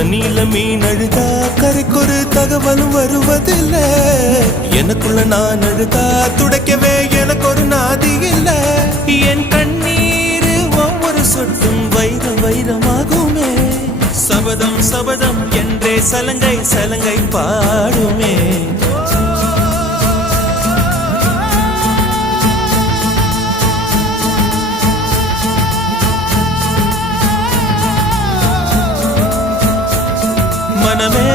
தண்ணியில மீன் அழுதா கரைக்கொரு தகவலும் வருவதில்லை. எனக்குள்ள நான் அழுதா துடைக்கவே எனக்கு ஒரு நாதி இல்லை. என் கண்ணீர் ஒவ்வொரு சொட்டும் வைரம் வைரமாகுமே. சபதம் சபதம் என்றே சலங்கை சலங்கை பாடுமே. மனமே